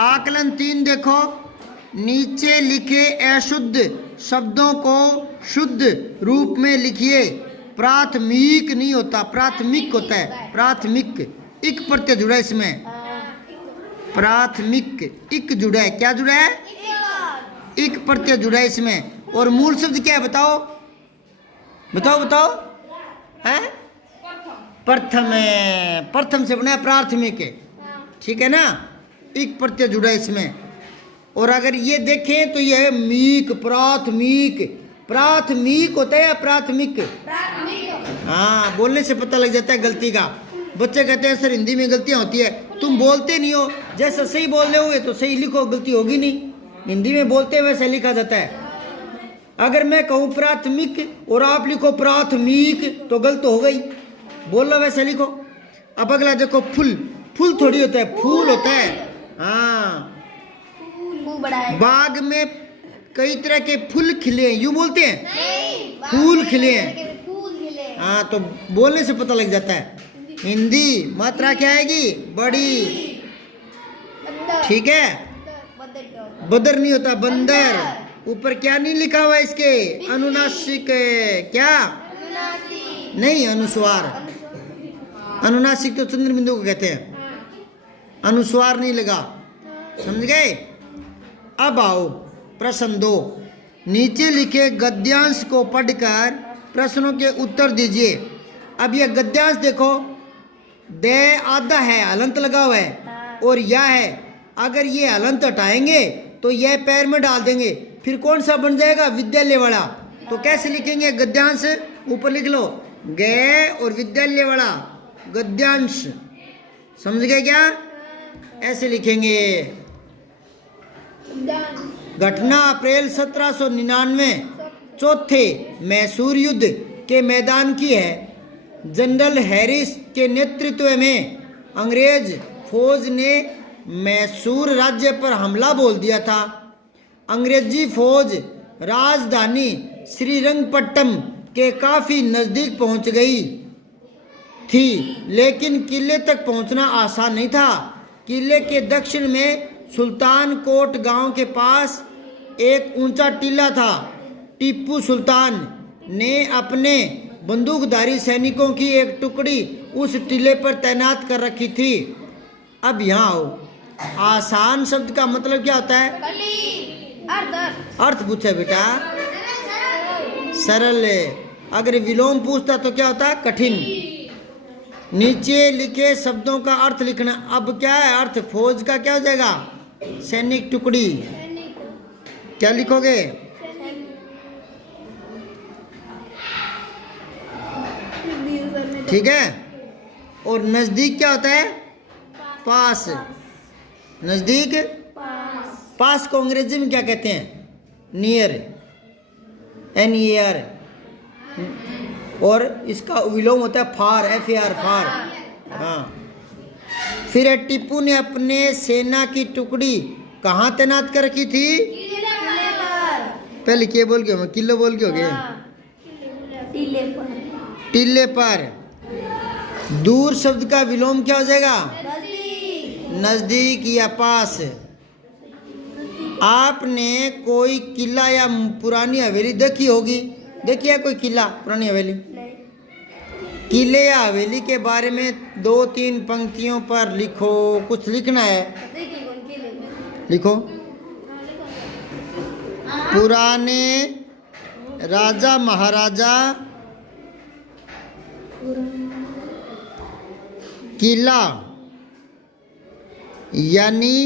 आकलन 3 देखो, नीचे लिखे अशुद्ध शब्दों को शुद्ध रूप में लिखिए। प्राथमिक नहीं होता, प्राथमिक होता है, प्राथमिक। इक प्रत्यय जुड़ा है इसमें, प्राथमिक इक जुड़ा है। क्या जुड़ा है? इक प्रत्यय जुड़ा है इसमें। और मूल शब्द क्या है बताओ बताओ बताओ? है प्रथम है, प्रथम से बना है प्राथमिक है, ठीक है ना। इक प्रत्यय जुड़ा है इसमें। और अगर ये देखें तो यह मीक, प्राथमिक। प्राथमिक होता है या प्राथमिक? हाँ, बोलने से पता लग जाता है गलती का। बच्चे कहते हैं सर हिंदी में गलतियां होती है, तुम बोलते नहीं हो। जैसा सही बोल रहे हो तो सही लिखो, गलती होगी नहीं। हिंदी में बोलते हुए वैसे लिखा जाता है। अगर मैं कहूँ प्राथमिक और आप लिखो प्राथमिक तो गलत हो गई, बोलो वैसे लिखो। अब अगला देखो, फूल। फूल थोड़ी होता है, फूल होता है। हाँ, बाग में कई तरह के फूल खिले हैं, यूं बोलते हैं फूल खिले हैं। हाँ, तो बोलने से पता लग जाता है। हिंदी मात्रा क्या आएगी? बड़ी, ठीक है। बदर नहीं होता, बंदर। ऊपर क्या नहीं लिखा हुआ इसके? अनुनासिक। क्या नहीं? अनुस्वार। अनुनासिक तो चंद्र बिंदु को कहते हैं, अनुस्वार नहीं लगा, समझ गए। अब आओ प्रश्न 2। नीचे लिखे गद्यांश को पढ़कर प्रश्नों के उत्तर दीजिए। अब यह गद्यांश देखो, दे आधा है, हलंत लगा हुआ है, और यह है। अगर ये हलंत हटाएंगे तो यह पैर में डाल देंगे, फिर कौन सा बन जाएगा? विद्यालय वाला। तो कैसे लिखेंगे गद्यांश? ऊपर लिख लो, गे और विद्यालय वाला गद्यांश, समझ गए क्या? ऐसे लिखेंगे। घटना अप्रैल 1799 चौथे मैसूर युद्ध के मैदान की है। जनरल हैरिस के नेतृत्व में अंग्रेज फौज ने मैसूर राज्य पर हमला बोल दिया था। अंग्रेजी फौज राजधानी श्रीरंगपट्टम के काफ़ी नज़दीक पहुंच गई थी, लेकिन किले तक पहुंचना आसान नहीं था। किले के दक्षिण में सुल्तान कोट गांव के पास एक ऊंचा टीला था। टीपू सुल्तान ने अपने बंदूकधारी सैनिकों की एक टुकड़ी उस टीले पर तैनात कर रखी थी। अब यहाँ आओ, आसान शब्द का मतलब क्या होता है? अर्थ पूछे बेटा, सरल। अगर विलोम पूछता तो क्या होता? कठिन। नीचे लिखे शब्दों का अर्थ लिखना। अब क्या है अर्थ? फौज का क्या हो जाएगा? सैनिक टुकड़ी। क्या लिखोगे? ठीक है। और नजदीक क्या होता है? पास। नजदीक, पास को अंग्रेजी में क्या कहते हैं? Near, NER। और इसका विलोम होता है फार, FAR, फार। हाँ। फिर टीपू ने अपने सेना की टुकड़ी कहाँ तैनात कर रखी थी? पहले क्या बोल के हो? किले बोल के हो गए? टीले पर। दूर शब्द का विलोम क्या हो जाएगा? नजदीक या पास। आपने कोई किला या पुरानी हवेली देखी होगी? देखी है कोई किला, पुरानी हवेली? किले या हवेली के बारे में 2-3 पंक्तियों पर लिखो। कुछ लिखना है, लिखो। पुराने राजा महाराजा किला यानी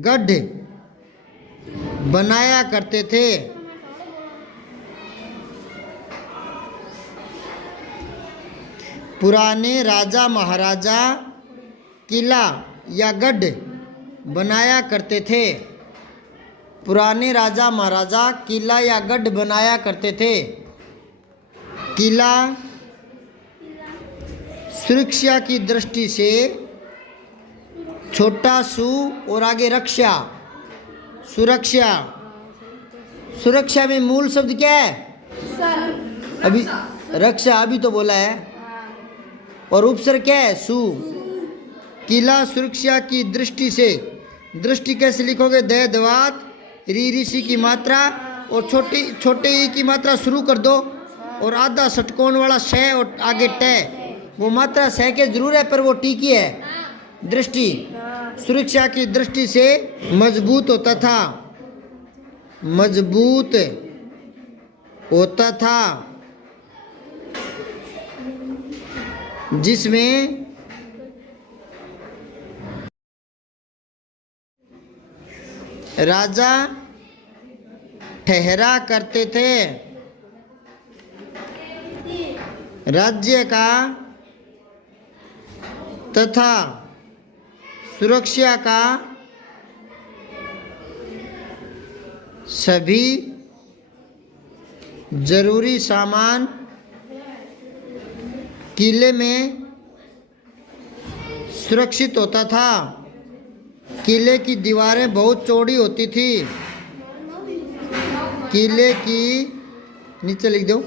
गढ़ बनाया करते थे। पुराने राजा महाराजा किला या गढ़ बनाया करते थे। पुराने राजा महाराजा किला या गढ़ बनाया करते थे। किला सुरक्षा की दृष्टि से छोटा सु और आगे रक्षा, सुरक्षा। सुरक्षा में मूल शब्द क्या है? अभी रक्षा अभी तो बोला है। और उपसर्ग क्या है? सु। किला सुरक्षा की दृष्टि से दृष्टि कैसे लिखोगे? द दवात, री ऋषि की मात्रा और छोटे ई की मात्रा शुरू कर दो और आधा षटकोण वाला श और आगे ट, वो मात्रा स के जरूर है पर वो टी की है। दृष्टि सुरक्षा की दृष्टि से मजबूत होता था, मजबूत होता था, जिसमें राजा ठहरा करते थे। राज्य का तथा सुरक्षा का सभी जरूरी सामान किले में सुरक्षित होता था। किले की दीवारें बहुत चौड़ी होती थी। किले की, नीचे लिख दो,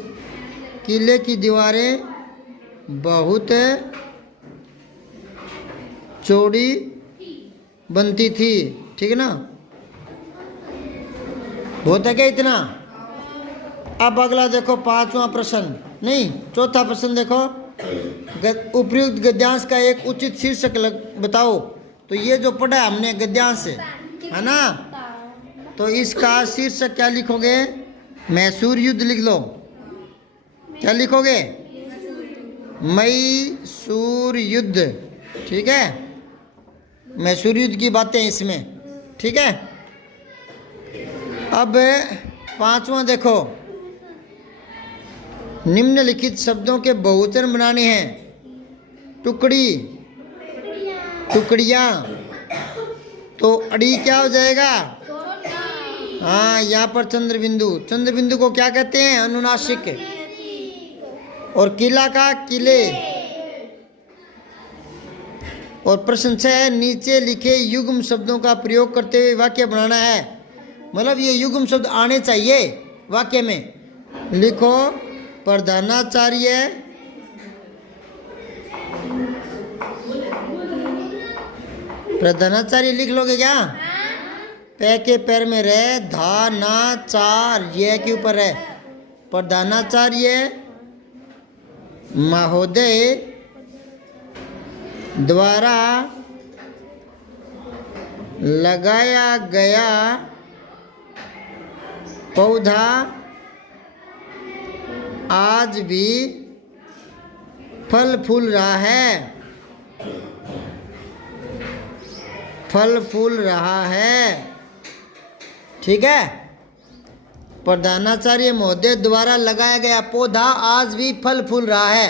किले की दीवारें बहुत चौड़ी बनती थी। ठीक है ना? बहुत है क्या इतना? अब अगला देखो, पांचवा प्रश्न नहीं, चौथा प्रश्न देखो। उपयुक्त गद्यांश का एक उचित शीर्षक बताओ। तो ये जो पढ़ा है हमने गद्यांश है ना, तो इसका शीर्षक क्या लिखोगे? मैसूर युद्ध लिख लो। क्या लिखोगे? मैसूर युद्ध। ठीक है, मैसूर युद्ध की बातें इसमें। ठीक है, अब पांचवा देखो, निम्नलिखित शब्दों के बहुवचन बनाने हैं। टुकड़ी, टुकड़ियाँ, तो अड़ी क्या हो जाएगा? हाँ, यहाँ पर चंद्र बिंदु, चंद्र बिंदु को क्या कहते हैं? अनुनासिक। और किला का किले। और प्रश्न 6, नीचे लिखे युग्म शब्दों का प्रयोग करते हुए वाक्य बनाना है। मतलब ये युग्म शब्द आने चाहिए वाक्य में। लिखो, प्रधानाचार्य, प्रधानाचार्य लिख लोगे क्या? पे के पैर में रहे, धा ना चार ये के ऊपर है। प्रधानाचार्य महोदय द्वारा लगाया गया पौधा आज भी फल फूल रहा है, फल फूल रहा है। ठीक है, प्रधानाचार्य महोदय द्वारा लगाया गया पौधा आज भी फल फूल रहा है।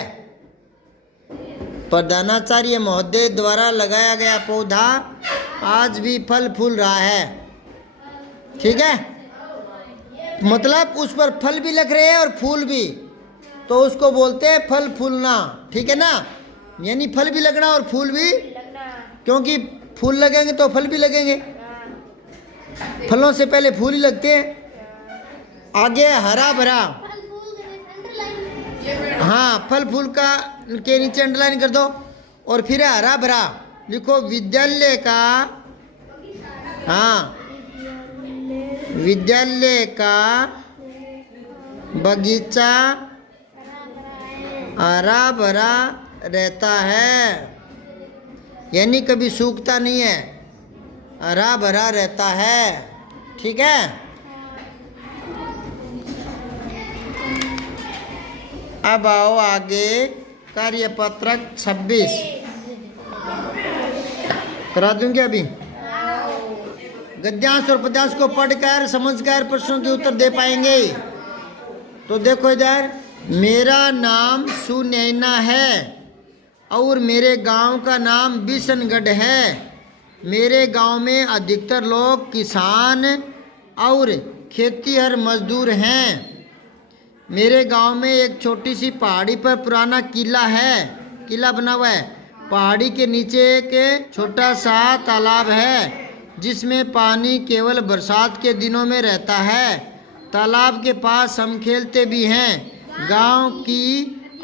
प्रधानाचार्य महोदय द्वारा लगाया गया पौधा आज भी फल फूल रहा है। ठीक है, मतलब उस पर फल भी लग रहे हैं और फूल भी, तो उसको बोलते हैं फल फूलना। ठीक है ना? यानी फल भी लगना और फूल भी, क्योंकि फूल लगेंगे तो फल भी लगेंगे। फलों से पहले फूल ही लगते हैं। आगे हरा भरा, हाँ, फल फूल का के नीचे अंडरलाइन कर दो। और फिर हरा भरा लिखो, विद्यालय का, हाँ, विद्यालय का बगीचा हरा भरा रहता है, यानी कभी सूखता नहीं है, हरा भरा रहता है। ठीक है, अब आओ आगे, कार्यपत्रक 26 करा दूंगी अभी। गद्यांश और पद्यांश को पढ़कर समझकर प्रश्नों के उत्तर दे पाएंगे। तो देखो इधर, मेरा नाम सुनैना है और मेरे गांव का नाम बिशनगढ़ है। मेरे गांव में अधिकतर लोग किसान और खेतीहर मजदूर हैं। मेरे गांव में एक छोटी सी पहाड़ी पर पुराना किला है, किला बना हुआ है। पहाड़ी के नीचे एक छोटा सा तालाब है जिसमें पानी केवल बरसात के दिनों में रहता है। तालाब के पास हम खेलते भी हैं। गांव की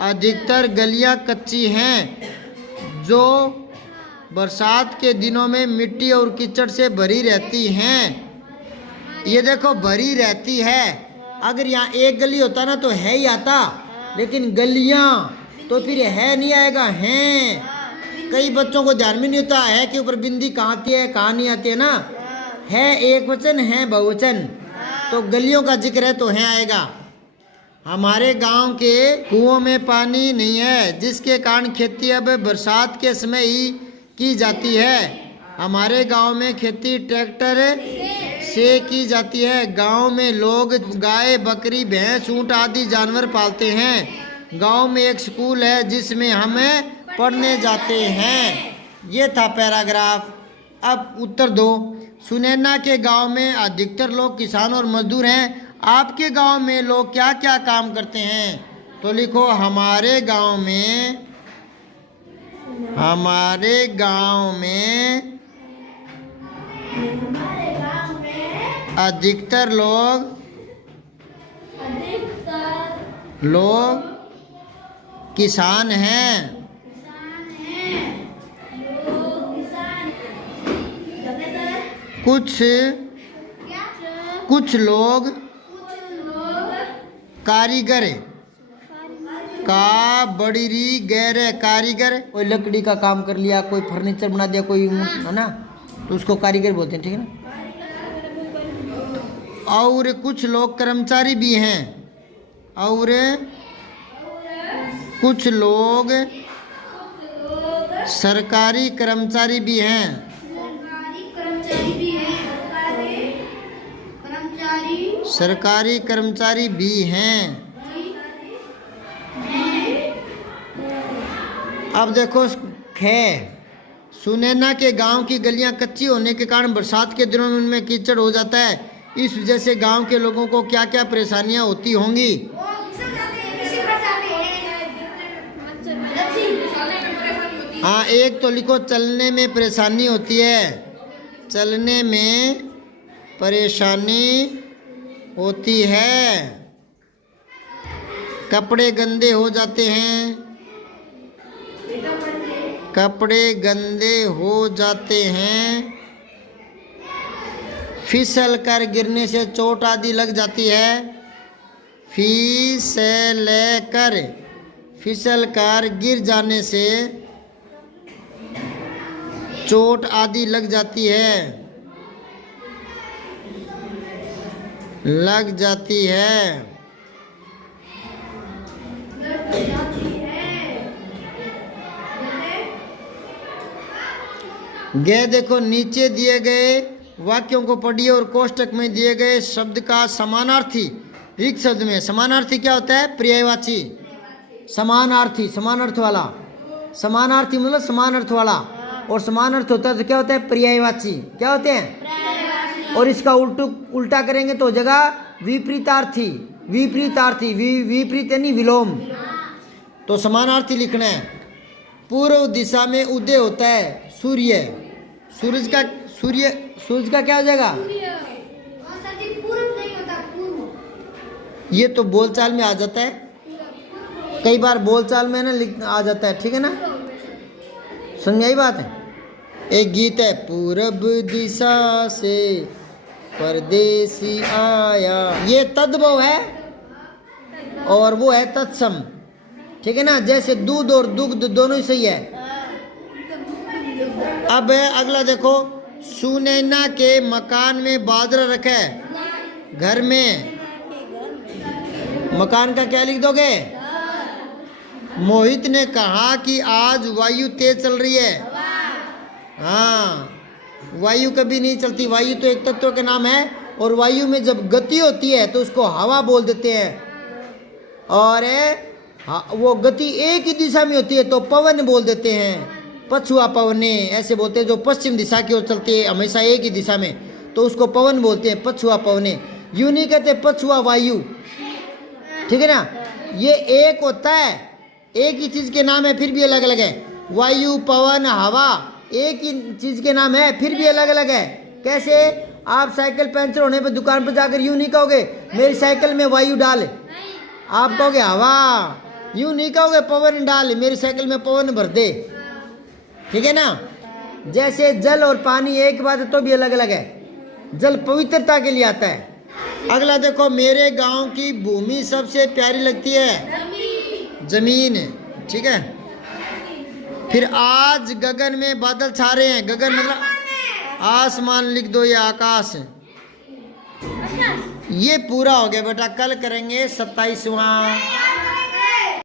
अधिकतर गलियां कच्ची हैं जो बरसात के दिनों में मिट्टी और कीचड़ से भरी रहती हैं। ये देखो भरी रहती है, अगर यहाँ एक गली होता ना तो है ही आता, लेकिन गलियाँ तो फिर है नहीं आएगा, हैं। कई बच्चों को ध्यान में नहीं होता है कि ऊपर बिंदी कहाँ आती है कहाँ नहीं आती है ना। है एक वचन, है बहुवचन, तो गलियों का जिक्र है तो है आएगा। हमारे गांव के कुओं में पानी नहीं है, जिसके कारण खेती अब बरसात के समय ही की जाती है। हमारे गांव में खेती ट्रैक्टर से की जाती है। गांव में लोग गाय, बकरी, भैंस, ऊंट आदि जानवर पालते हैं। गांव में एक स्कूल है जिसमें हम पढ़ने जाते हैं। ये था पैराग्राफ। अब उत्तर दो। सुनैना के गांव में अधिकतर लोग किसान और मजदूर हैं। आपके गांव में लोग क्या क्या काम करते हैं? तो लिखो हमारे गांव में अधिकतर लोग किसान हैं। कुछ लोग कारीगर का बड़ी गैर कारीगर, कोई लकड़ी का काम कर लिया, कोई फर्नीचर बना दिया, कोई है ना, तो उसको कारीगर बोलते हैं, ठीक है ना। और कुछ लोग कर्मचारी भी हैं, और कुछ लोग सरकारी कर्मचारी भी हैं। सरकारी कर्मचारी भी हैं। अब देखो खे। सुनैना के गांव की गलियां कच्ची होने के कारण बरसात के दिनों में उनमें कीचड़ हो जाता है। इस वजह से गांव के लोगों को क्या क्या परेशानियां होती होंगी? हाँ, एक तो लिखो चलने में परेशानी होती है। चलने में परेशानी होती है। कपड़े गंदे हो जाते हैं। कपड़े गंदे हो जाते हैं। फिसल कर गिरने से चोट आदि लग जाती है। फिसल कर गिर जाने से चोट आदि लग जाती है। गे देखो नीचे दिए गए वाक्यों को पढ़िए और कोष्टक में दिए गए शब्द का समानार्थी। ऋक शब्द में समानार्थी क्या होता है? पर्यायवाची। समानार्थी, समान अर्थ वाला। समानार्थी मतलब समान अर्थ वाला, और समान अर्थ होता है तो क्या होता है? पर्यायवाची। क्या होते हैं? और इसका उल्टा करेंगे तो हो जाएगा विपरीतार्थी। विपरीत यानी विलोम। तो समानार्थी लिखना है। पूर्व दिशा में उदय होता है सूर्य। सूरज का क्या हो जाएगा? ये तो बोलचाल में आ जाता है, कई बार बोलचाल में ना आ जाता है, ठीक है ना। समझ आई बात है। एक गीत है, पूरब दिशा से परदेसी आया, ये तद्भव है और वो है तत्सम, ठीक है ना। जैसे दूध और दुग्ध दोनों ही सही है। अब अगला देखो, सुनैना के मकान में बाजरा रखा है। घर में मकान का क्या लिख दोगे? मोहित ने कहा कि आज वायु तेज चल रही है। हाँ, वायु कभी नहीं चलती, वायु तो एक तत्व का नाम है, और वायु में जब गति होती है तो उसको हवा बोल देते हैं, और वो गति एक ही दिशा में होती है तो पवन बोल देते हैं। पछुआ पवने ऐसे बोलते हैं, जो पश्चिम दिशा की ओर चलती है हमेशा एक ही दिशा में, तो उसको पवन बोलते हैं, पछुआ पवने। यूं नहीं कहते पछुआ वायु, ठीक है ना। ये एक होता है, एक ही चीज के नाम है फिर भी अलग अलग है। वायु, पवन, हवा एक ही चीज के नाम है फिर भी अलग अलग है। कैसे? आप साइकिल पंचर होने पर दुकान पर जाकर यूं नहीं कहोगे मेरी साइकिल में वायु डाल, आप कहोगे हवा। यूं नहीं कहोगे पवन डाल, मेरी साइकिल में पवन भर दे, ठीक है ना। जैसे जल और पानी एक बात है तो भी अलग अलग है। जल पवित्रता के लिए आता है। अगला देखो, मेरे गांव की भूमि सबसे प्यारी लगती है जमीन। ठीक है। फिर आज गगन में बादल छा रहे हैं। गगन मतलब आसमान लिख दो या आकाश। ये पूरा हो गया बेटा। कल करेंगे 27वां